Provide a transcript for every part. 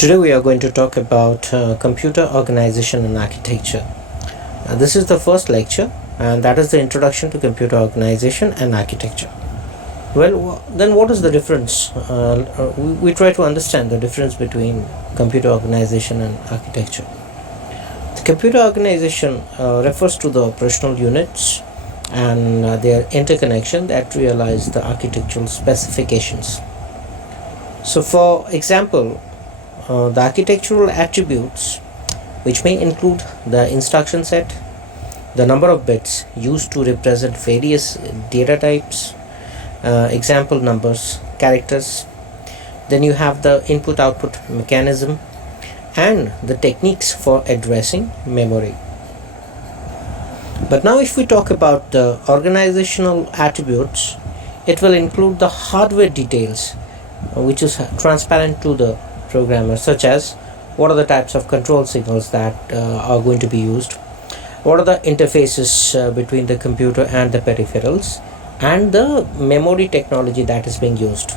Today we are going to talk about computer organization and architecture. This is the first lecture, and that is the introduction to computer organization and architecture. Well, then what is the difference? We try to understand the difference between computer organization and architecture. The computer organization refers to the operational units and their interconnection that realize the architectural specifications. So, for example, the architectural attributes, which may include the instruction set, the number of bits used to represent various data types, example numbers, characters. Then you have the input output mechanism and the techniques for addressing memory. But now, if we talk about the organizational attributes, it will include the hardware details, which is transparent to the programmer, such as what are the types of control signals that are going to be used, what are the interfaces between the computer and the peripherals, and the memory technology that is being used.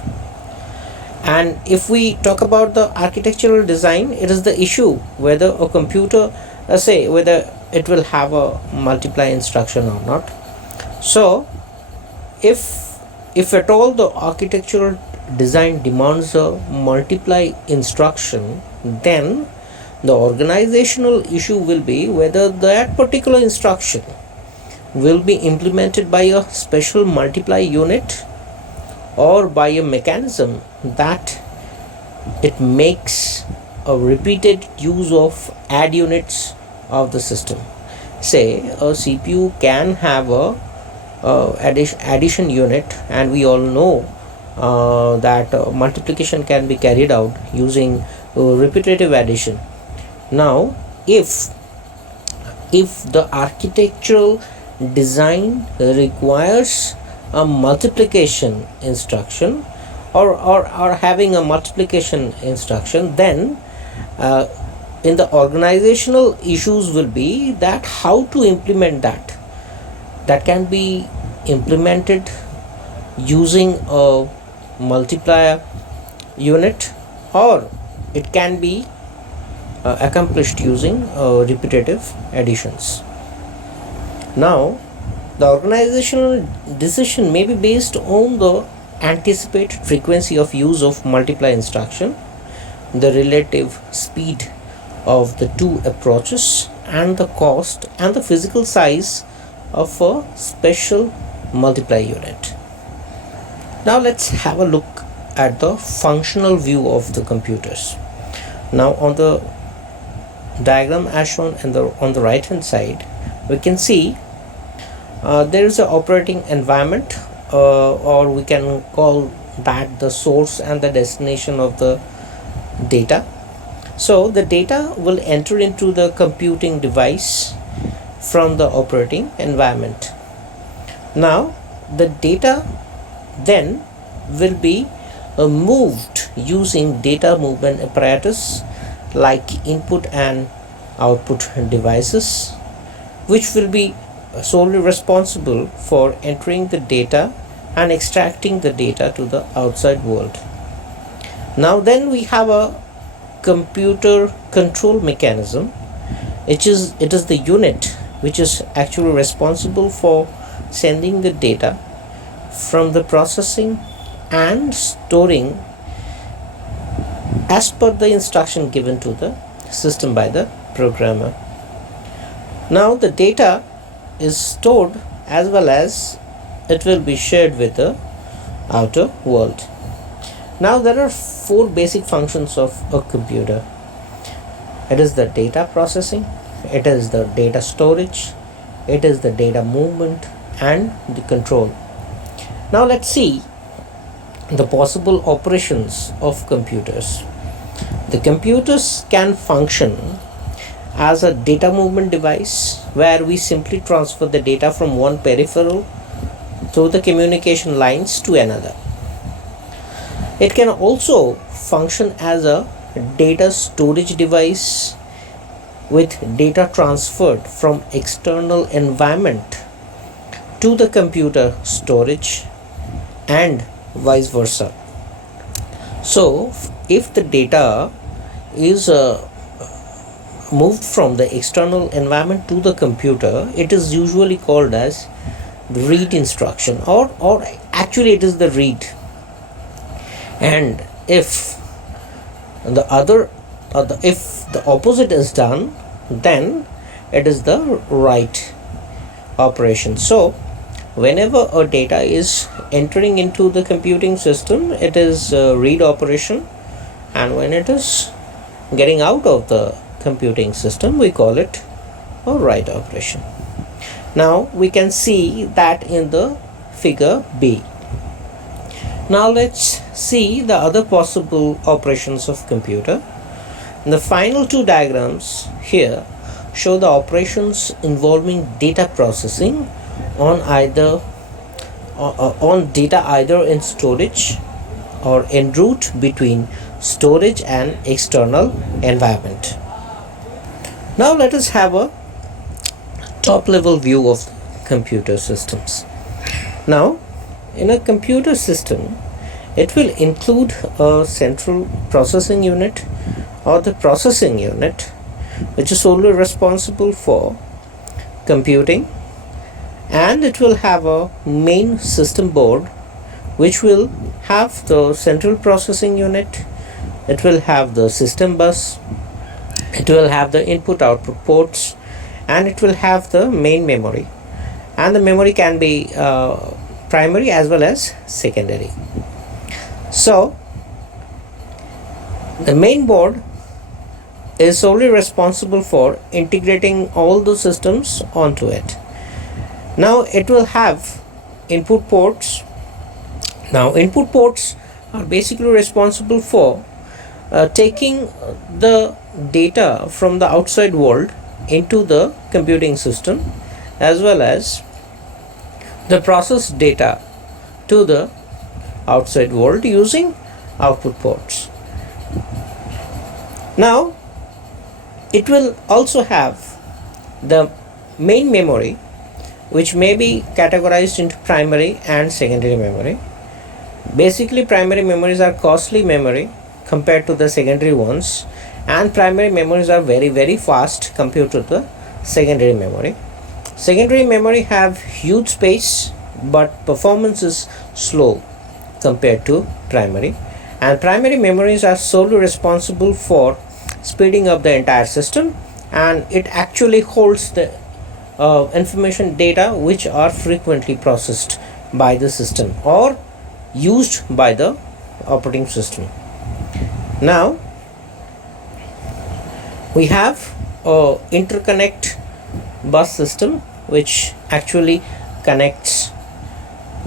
And if we talk about the architectural design, it is the issue whether a computer, say whether it will have a multiply instruction or not. So if at all the architectural design demands a multiply instruction, then the organizational issue will be whether that particular instruction will be implemented by a special multiply unit or by a mechanism that it makes a repeated use of add units of the system. Say a CPU can have a addition unit, and we all know that multiplication can be carried out using repetitive addition. Now, if the architectural design requires a multiplication instruction or having a multiplication instruction, then in the organizational issues will be that how to implement that can be implemented using a multiplier unit, or it can be accomplished using repetitive additions. Now, the organizational decision may be based on the anticipated frequency of use of multiply instruction, the relative speed of the two approaches, and the cost and the physical size of a special multiply unit. Now let's have a look at the functional view of the computers. Now on the diagram as shown on the right hand side, we can see there is an operating environment, or we can call that the source and the destination of the data. So the data will enter into the computing device from the operating environment. Now the data then will be moved using data movement apparatus like input and output devices, which will be solely responsible for entering the data and extracting the data to the outside world. Now then we have a computer control mechanism. It is the unit which is actually responsible for sending the data from the processing and storing as per the instruction given to the system by the programmer. Now the data is stored as well as it will be shared with the outer world. Now there are four basic functions of a computer. It is the data processing, it is the data storage, it is the data movement, and the control. Now let's see the possible operations of computers. The computers can function as a data movement device, where we simply transfer the data from one peripheral through the communication lines to another. It can also function as a data storage device with data transferred from external environment to the computer storage and vice versa. So if the data is moved from the external environment to the computer, it is usually called as the read instruction, or actually it is the read. And if the other if the opposite is done, then it is the write operation. So whenever a data is entering into the computing system, it is a read operation, and when it is getting out of the computing system, we call it a write operation. Now we can see that in the figure B. Now let's see the other possible operations of computer. The final two diagrams here show the operations involving data processing on data either in storage or en route between storage and external environment. Now let us have a top level view of computer systems. Now in a computer system, it will include a central processing unit or the processing unit, which is solely responsible for computing, and it will have a main system board which will have the central processing unit, it will have the system bus, it will have the input output ports, and it will have the main memory, and the memory can be primary as well as secondary. So the main board is solely responsible for integrating all the systems onto it. Now it will have input ports. Now input ports are basically responsible for taking the data from the outside world into the computing system, as well as the processed data to the outside world using output ports. Now it will also have the main memory, which may be categorized into primary and secondary memory. Basically, primary memories are costly memory compared to the secondary ones, and primary memories are very fast compared to the secondary memory. Secondary memory have huge space, but performance is slow compared to primary, and primary memories are solely responsible for speeding up the entire system, and it actually holds the information data which are frequently processed by the system or used by the operating system. Now we have a interconnect bus system which actually connects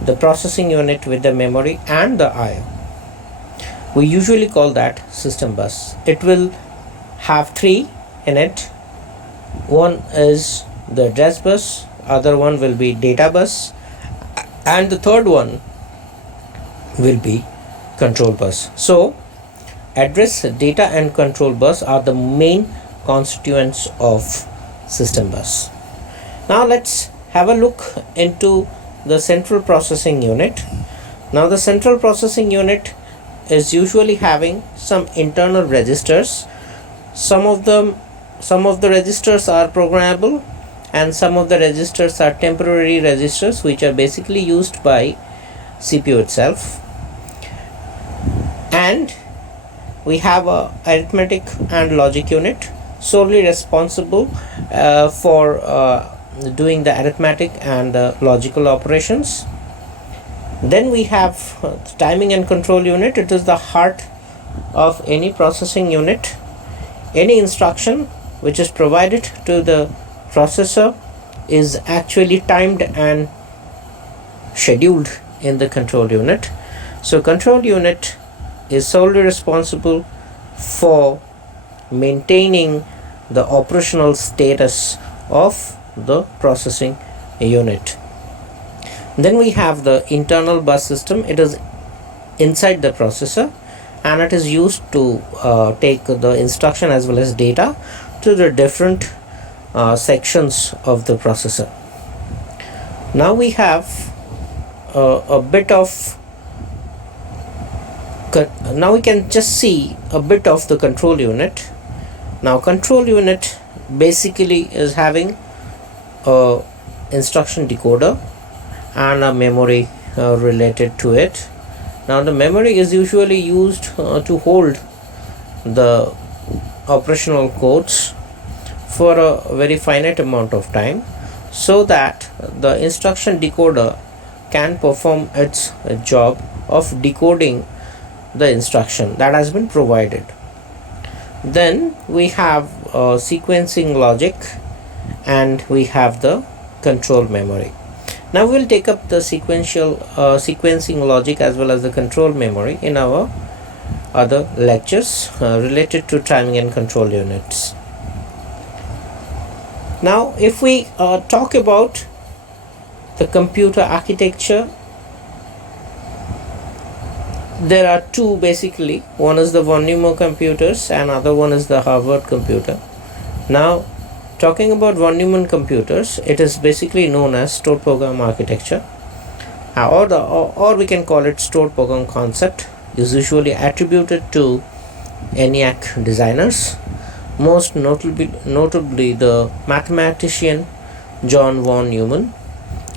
the processing unit with the memory and the I/O. We usually call that system bus. It will have three in it. One is the address bus, other one will be data bus, and the third one will be control bus. So address, data and control bus are the main constituents of system bus. Now let's have a look into the central processing unit. Now the central processing unit is usually having some internal registers. Some of the registers are programmable, and some of the registers are temporary registers which are basically used by CPU itself. And we have a arithmetic and logic unit solely responsible for doing the arithmetic and the logical operations. Then we have timing and control unit. It is the heart of any processing unit. Any instruction which is provided to the processor is actually timed and scheduled in the control unit. So control unit is solely responsible for maintaining the operational status of the processing unit. Then we have the internal bus system. It is inside the processor, and it is used to take the instruction as well as data to the different sections of the processor. Now we have a bit of Now we can just see a bit of the control unit. Now control unit basically is having a instruction decoder and a memory related to it. Now the memory is usually used to hold the operational codes for a very finite amount of time, so that the instruction decoder can perform its job of decoding the instruction that has been provided. Then we have sequencing logic, and we have the control memory. Now we'll take up the sequencing logic as well as the control memory in our other lectures related to timing and control units. Now if we talk about the computer architecture, there are two basically. One is the von Neumann computers and other one is the Harvard computer. Now talking about von Neumann computers, it is basically known as stored program architecture, or we can call it stored program concept. Is usually attributed to ENIAC designers, most notably the mathematician John von Neumann,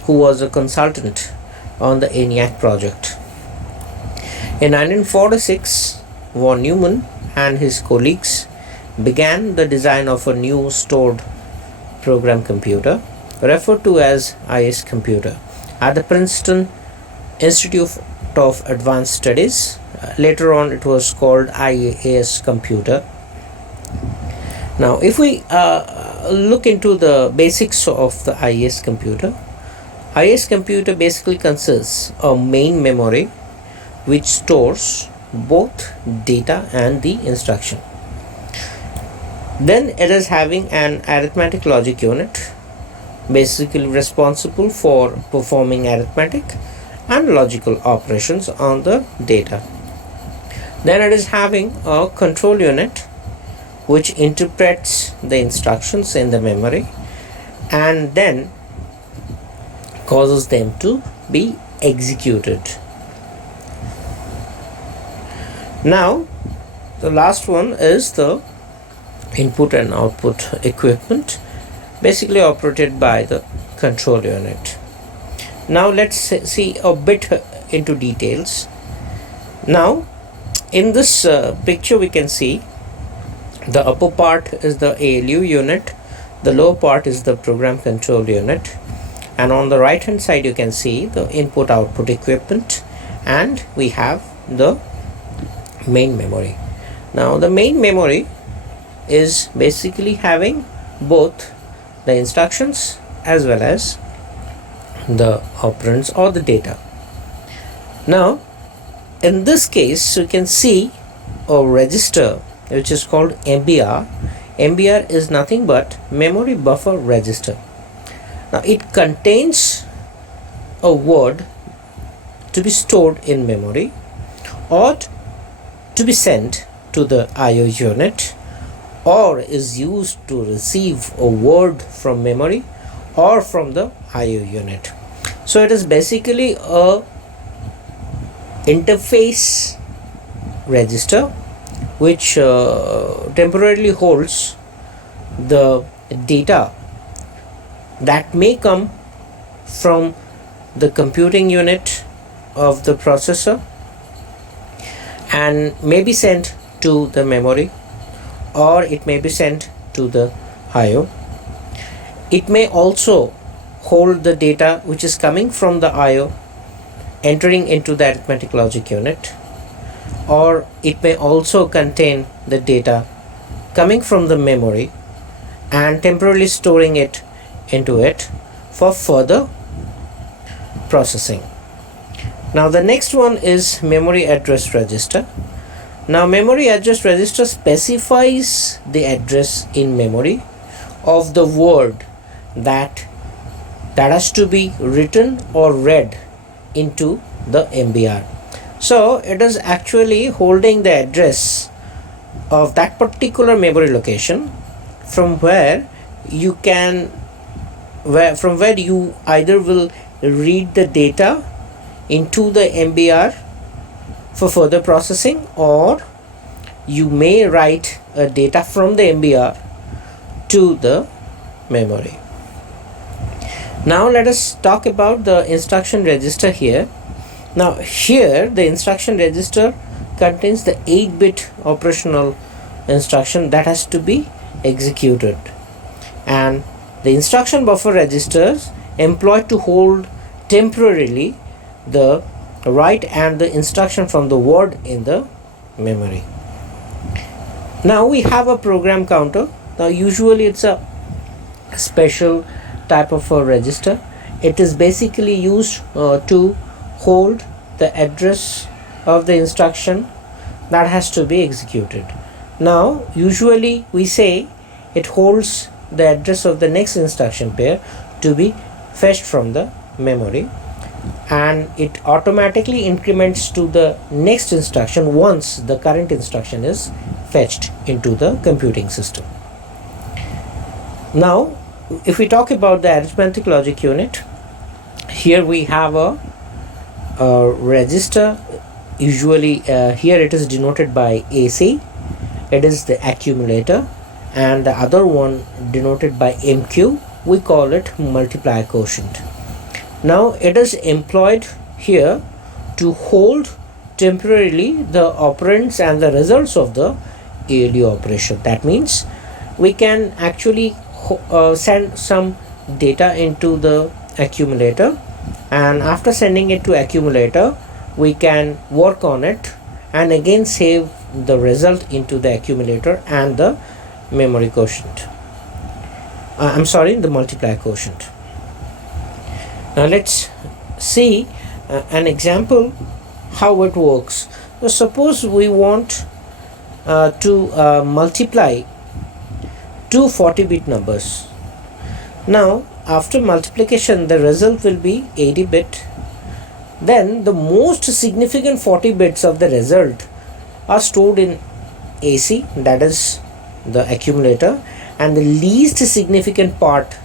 who was a consultant on the ENIAC project. In 1946, von Neumann and his colleagues began the design of a new stored program computer, referred to as IS computer, at the Princeton Institute of Advanced Studies. Later on it was called IAS computer. Now if we look into the basics of the IAS computer basically consists of main memory which stores both data and the instruction. Then it is having an arithmetic logic unit, basically responsible for performing arithmetic and logical operations on the data. Then it is having a control unit which interprets the instructions in the memory and then causes them to be executed. Now the last one is the input and output equipment, basically operated by the control unit. Now let's see a bit into details. Now in this picture we can see the upper part is the ALU unit, the lower part is the program control unit, and on the right hand side you can see the input output equipment, and we have the main memory. Now the main memory is basically having both the instructions as well as the operands or the data. Now in this case you can see a register which is called MBR. MBR is nothing but memory buffer register. Now it contains a word to be stored in memory or to be sent to the IO unit, or is used to receive a word from memory or from the IO unit. So it is basically a interface register which temporarily holds the data that may come from the computing unit of the processor and may be sent to the memory, or it may be sent to the IO. It may also hold the data which is coming from the IO entering into the arithmetic logic unit, or it may also contain the data coming from the memory and temporarily storing it into it for further processing. Now the next one is memory address register. Now memory address register specifies the address in memory of the word that has to be written or read into the MBR. So it is actually holding the address of that particular memory location from where you either will read the data into the MBR for further processing, or you may write data from the MBR to the memory. Now let us talk about the instruction register here. Now here the instruction register contains the 8-bit operational instruction that has to be executed, and the instruction buffer registers employed to hold temporarily the write and the instruction from the word in the memory. Now we have a program counter. Now usually it's a special type of a register. It is basically used to hold the address of the instruction that has to be executed. Now usually we say it holds the address of the next instruction pair to be fetched from the memory, and it automatically increments to the next instruction once the current instruction is fetched into the computing system. Now if we talk about the arithmetic logic unit, here we have a register. Usually here it is denoted by AC, it is the accumulator, and the other one denoted by MQ, we call it multiplier quotient. Now it is employed here to hold temporarily the operands and the results of the ALU operation. That means we can actually send some data into the accumulator, and after sending it to accumulator we can work on it and again save the result into the accumulator and the memory quotient. The multiplier quotient. Now let's see an example how it works. So suppose we want to multiply two 40-bit numbers. Now after multiplication the result will be 80-bit. Then the most significant 40 bits of the result are stored in AC, that is the accumulator, and the least significant part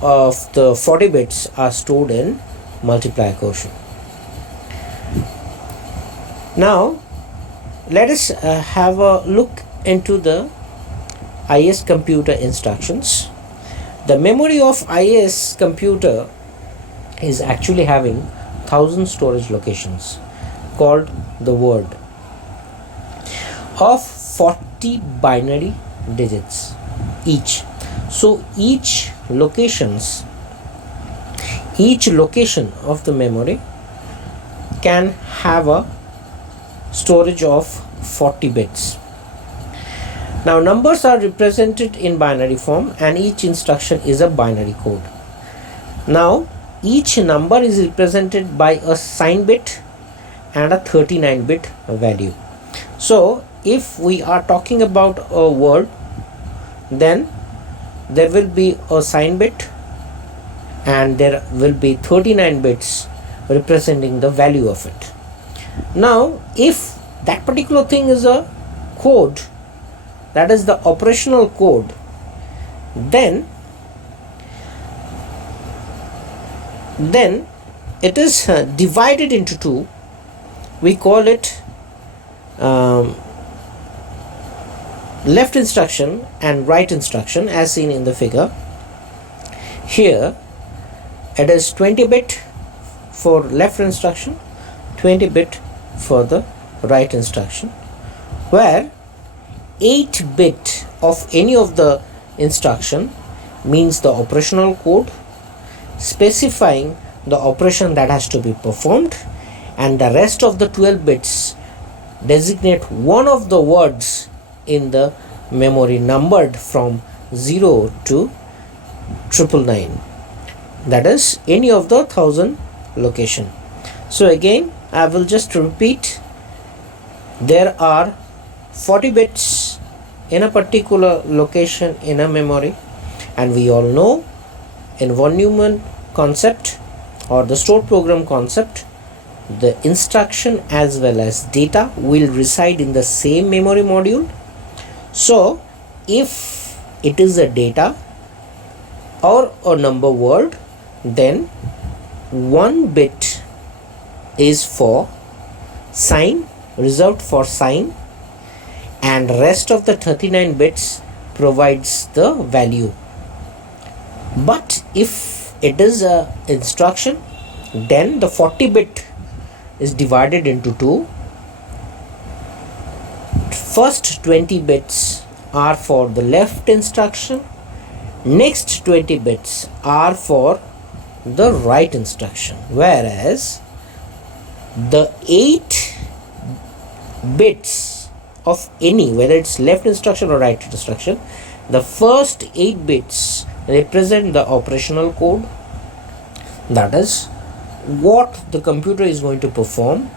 of the 40 bits are stored in multiplier quotient. Now let us have a look into the IS computer instructions. The memory of IS computer is actually having 1000 storage locations called the word of 40 binary digits each. So each location of the memory can have a storage of 40 bits. Now numbers are represented in binary form and each instruction is a binary code. Now each number is represented by a sign bit and a 39-bit value. So if we are talking about a word, then there will be a sign bit and there will be 39 bits representing the value of it. Now if that particular thing is a code, that is the operational code, then it is divided into two. We call it left instruction and right instruction as seen in the figure. Here it is 20-bit for left instruction, 20-bit for the right instruction, where 8-bit of any of the instruction means the operational code specifying the operation that has to be performed, and the rest of the 12 bits designate one of the words in the memory numbered from 0 to 999, that is any of the 1000 location. So again I will just repeat, there are 40 bits in a particular location in a memory, and we all know in von Neumann concept or the stored program concept, the instruction as well as data will reside in the same memory module. So if it is a data or a number word, then 1 bit is for sign reserved for sign, and rest of the 39 bits provides the value. But if it is a instruction, then the 40 bit is divided into two. First 20 bits are for the left instruction, next 20 bits are for the right instruction, whereas the 8 bits of any, whether it's left instruction or right instruction, the first 8 bits represent the operational code, that is what the computer is going to perform,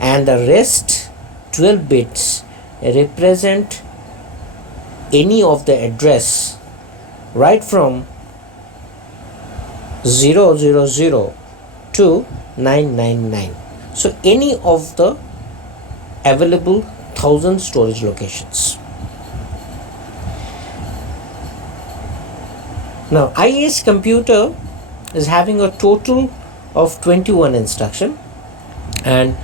and the rest 12 bits represent any of the address right from 000 to 999. So any of the available 1000 storage locations. Now IAS computer is having a total of 21 instruction, and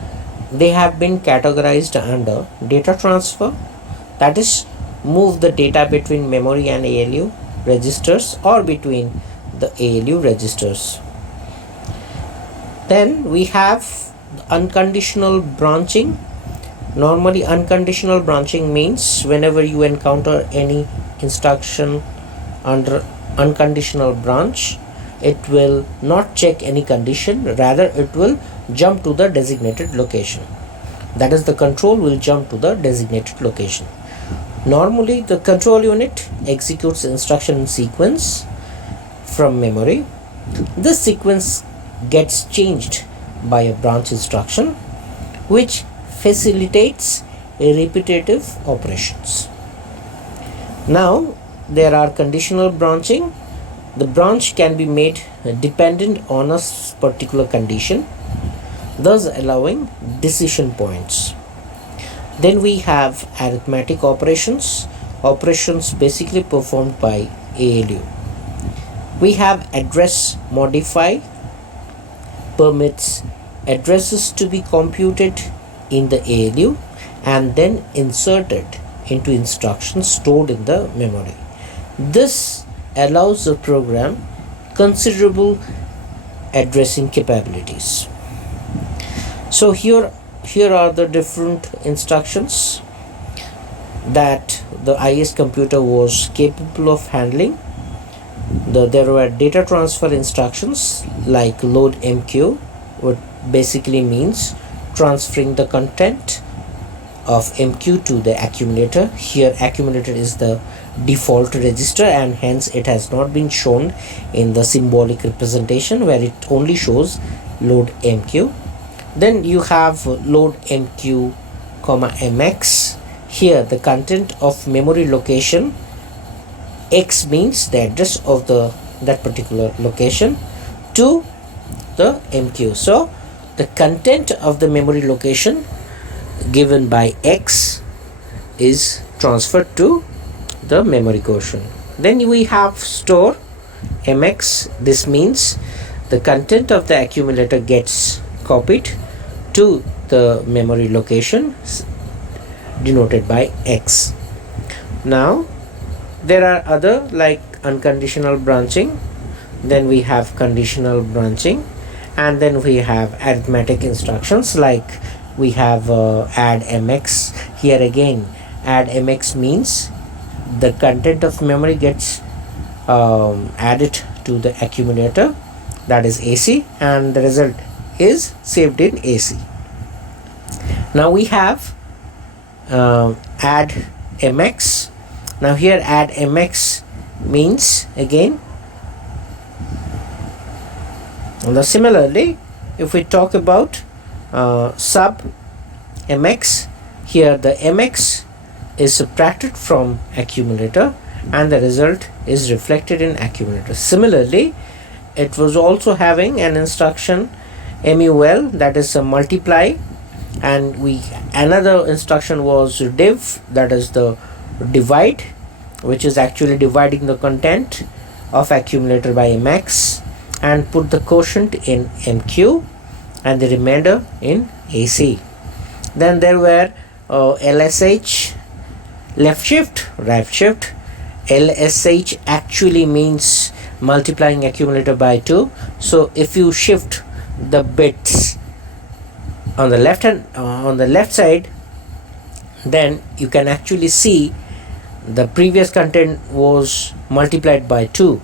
they have been categorized under data transfer, that is move the data between memory and ALU registers or between the ALU registers. Then we have unconditional branching. Normally unconditional branching means whenever you encounter any instruction under unconditional branch, it will not check any condition, rather it will jump to the designated location. That is, the control will jump to the designated location. Normally the control unit executes instruction in sequence from memory. This sequence gets changed by a branch instruction which facilitates repetitive operations. Now there are conditional branching. The branch can be made dependent on a particular condition, thus allowing decision points. Then we have arithmetic operations, operations basically performed by ALU. We have address modify, permits addresses to be computed in the ALU and then inserted into instructions stored in the memory. This allows the program considerable addressing capabilities. So here are the different instructions that the IAS computer was capable of handling. There were data transfer instructions like load MQ, what basically means transferring the content of MQ to the accumulator. Here accumulator is the default register and hence it has not been shown in the symbolic representation where it only shows load MQ. Then you have load MQ, MX. Here the content of memory location X means the address of that particular location to the MQ. So the content of the memory location given by X is transferred to the memory quotient. Then we have store MX. This means the content of the accumulator gets copied to the memory location denoted by X. Now there are other like unconditional branching, then we have conditional branching, and then we have arithmetic instructions like we have add MX. Here again add MX means the content of memory gets added to the accumulator, that is AC, and the result is saved in AC. Now we have add MX. Now here add MX means again, similarly if we talk about sub MX, here the MX is subtracted from accumulator and the result is reflected in accumulator. Similarly it was also having an instruction MUL, that is a multiply, and another instruction was div, that is the divide, which is actually dividing the content of accumulator by MX and put the quotient in MQ and the remainder in AC. Then there were LSH, left shift, right shift. LSH actually means multiplying accumulator by 2. So if you shift the bits on the left side, then you can actually see the previous content was multiplied by 2.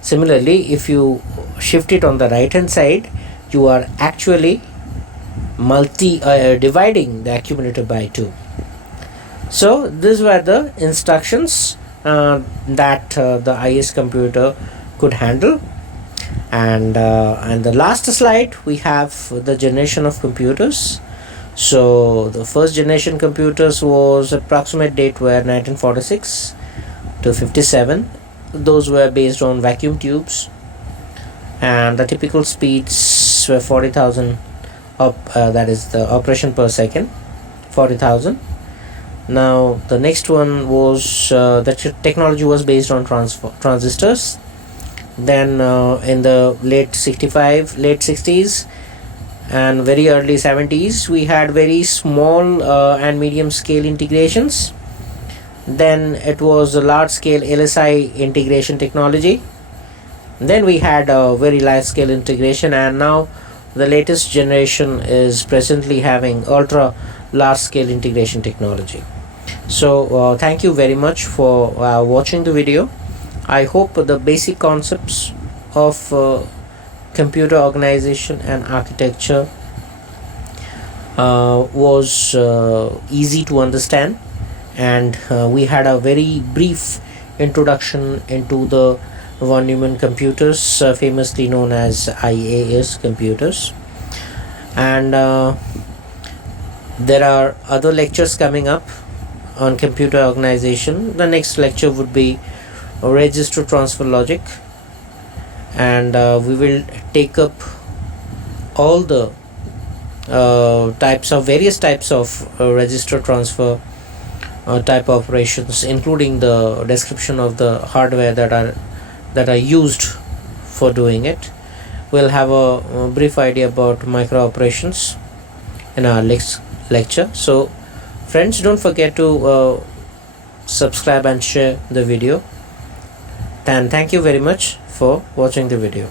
Similarly, if you shift it on the right hand side, you are actually dividing the accumulator by 2. So these were the instructions that the IS computer could handle. And the last slide, we have the generation of computers. So the first generation computers was approximate date were 1946 to 57. Those were based on vacuum tubes, and the typical speeds were 40,000 that is the operation per second, 40,000. Now the next one was the technology was based on transistors. Then in the late 60s and very early 70s, we had very small and medium scale integrations. Then it was a large scale LSI integration technology. Then we had a very large scale integration, and now the latest generation is presently having ultra large scale integration technology. So thank you very much for watching the video. I hope the basic concepts of computer organization and architecture was easy to understand, and we had a very brief introduction into the von Neumann computers, famously known as IAS computers. And there are other lectures coming up on computer organization. The next lecture would be register transfer logic, and we will take up all the various types of register transfer type operations, including the description of the hardware that are used for doing it. We'll have a brief idea about micro operations in our next lecture. So friends, don't forget to subscribe and share the video. And thank you very much for watching the video.